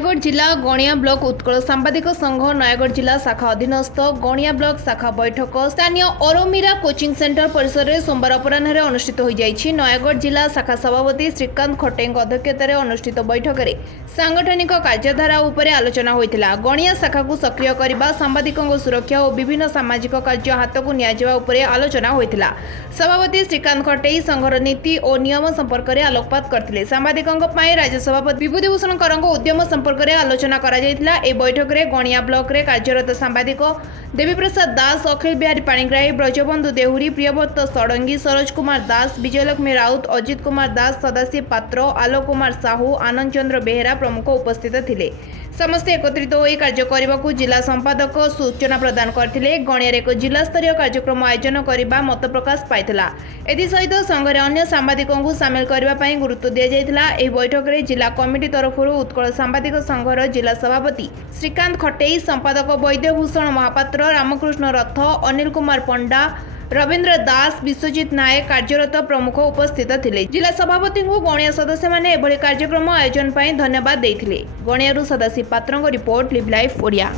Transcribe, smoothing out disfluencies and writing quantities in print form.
नयगढ़ जिला गणिया ब्लॉक उत्कल सांबादिक संघ नयगढ़ जिला शाखा अधीनस्थ गणिया ब्लॉक शाखा बैठक स्थानीय अरोमीरा कोचिंग सेंटर परिसर में सोमवार अपराह्न अनुष्ठित हो जाइछि। नयगढ़ जिला शाखा सभापति श्रीकांत खटेंग अध्यक्षतार अनुष्ठित बैठक में सांगठनिक कार्यधारा उपरे आलोचना होइतिला। गणिया शाखा को सक्रिय करबा, सांबादिकों सुरक्षा और विभिन्न सामाजिक कार्य हाथ को नियाजिबा उपरे आलोचना होइतिला। सभापति श्रीकांत खटेई संघर नीति और नियम संपर्क में आलोकपात करथिले। सांबादिकों पई राज्य सभापति विभूतिभूषण करंग उद्यम संपर्क में आलोचना करा जायतिला। ए बैठक में गणिया ब्लॉक रे कार्यरत सांबादिक देवीप्रसाद दास, अखिल बिहारी पाणिग्राही, ब्रजबंधु देहुरी, प्रियव्रत षडंगी, सरोज कुमार दास, विजयलक्ष्मी राउत, अजित कुमार दास, सदाशिव पात्र, आलोक कुमार साहू, आनंद चंद्र बेहेरा प्रमुख उपस्थित थिले। समस्ते एकत्रित होई कार्य करने जिला संपादक सूचना प्रदान करथिले। गणिया एक जिला स्तरीय कार्यक्रम आयोजन करने मत प्रकाश पाइथिला। एसहित संघरे अन्य सांबादिकों को सामिल करने गुरुत्व दि जाइथिला। एही बैठक में जिला कमिटी तरफ उत्कल सांबादिक संघर जिला सभापति श्रीकांत खटेई, संपादक वैद्यभूषण महापात्र, रामकृष्ण रथ, अनिल कुमार पंडा, रवींद्र दास, विश्वजित नायक कार्यरत प्रमुख उपस्थित थिले। जिला सभापति को गणिया सदस्य माने एभली कार्यक्रम आयोजन पई धन्यवाद देइथिले। गणियारू सदाशिव पात्रଙ୍କ रिपोर्ट लिव लाइफ ओडिया।